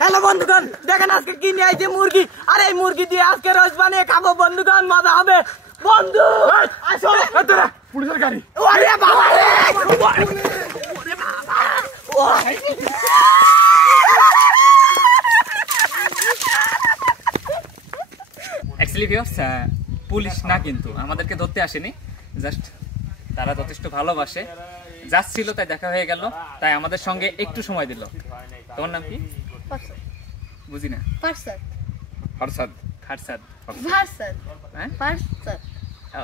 Hello বন্ধুগণ, দেখেন আজকে কি নিয়ে আইছে মুরগি। আর এই মুরগি দিয়ে আজকে রোজ বানিয়ে খাবো বন্ধুগণ, মজা হবে। বন্ধু আসো, পুলিশের গাড়ি। ওরে বাবা রে, ওরে অ্যাকচুয়ালি ভিউয়ার্স, পুলিশ না কিন্তু আমাদেরকে ধরতে আসেনি, জাস্ট তারা যথেষ্ট ভালোবাসে, জাস্ট ছিল তাই দেখা হয়ে গেল, তাই আমাদের সঙ্গে একটু সময় দিল। তোমার নাম কি? বুঝি না। ফারসাদ। ফারসাদ। ফারসাদ। ফারসাদ। হ্যাঁ ফারসাদ।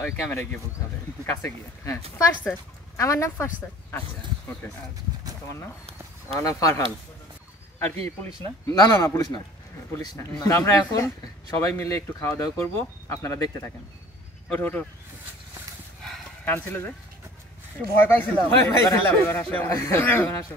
ওই ক্যামেরায় গিয়ে বলতে হবে, কাছে গিয়ে। হ্যাঁ ফারসাদ, আমার নাম ফারসাদ। আচ্ছা ওকে। তোমার নাম? আমার নাম ফারহান। আর কি পুলিশ না? না না না, পুলিশ না। পুলিশ না। তো আমরা এখন সবাই মিলে একটু খাওয়া দাওয়া করবো, আপনারা দেখতে থাকেন। ওঠো ওঠো, কান ছিল যে একটু ভয় পাইছিলাম। এবার হাসো, এবার হাসো।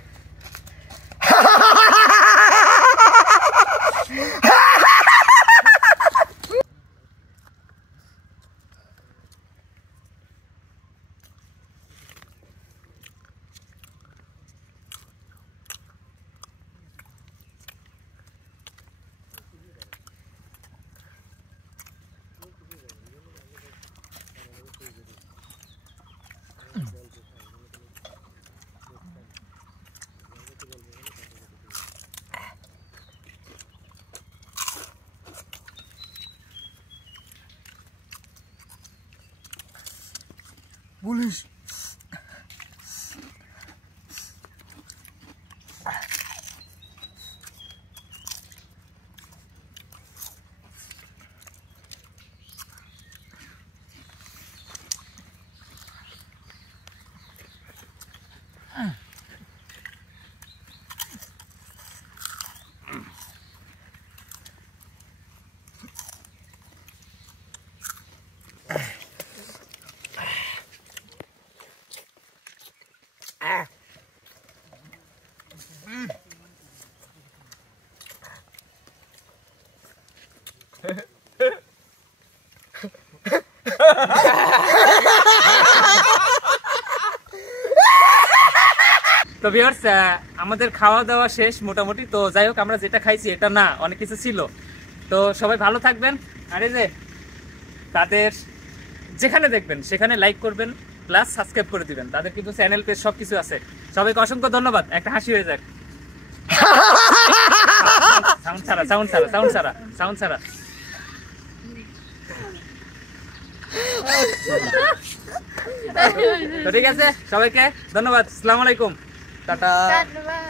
পুলিশ। তো ভিউয়ার্স, আমাদের খাওয়া দাওয়া শেষ মোটামুটি। তো যাই হোক, আমরা যেটা খাইছি এটা না, অনেক কিছু ছিল। তো সবাই ভালো থাকবেন, আর এই যে তাদের যেখানে দেখবেন সেখানে লাইক করবেন, প্লাস সাবস্ক্রাইব করে দিবেন। তাদের কিন্তু চ্যানেল পেজ সবকিছু আছে। সবাইকে অসংখ্য ধন্যবাদ। একটা হাসি হয়ে যাক। সাউন্ড ছাড়া, সাউন্ড ছাড়া, সাউন্ড ছাড়া, সাউন্ড ছাড়া। তো ঠিক আছে, সবাইকে ধন্যবাদ। আসসালামু আলাইকুম, টাটা। ধন্যবাদ।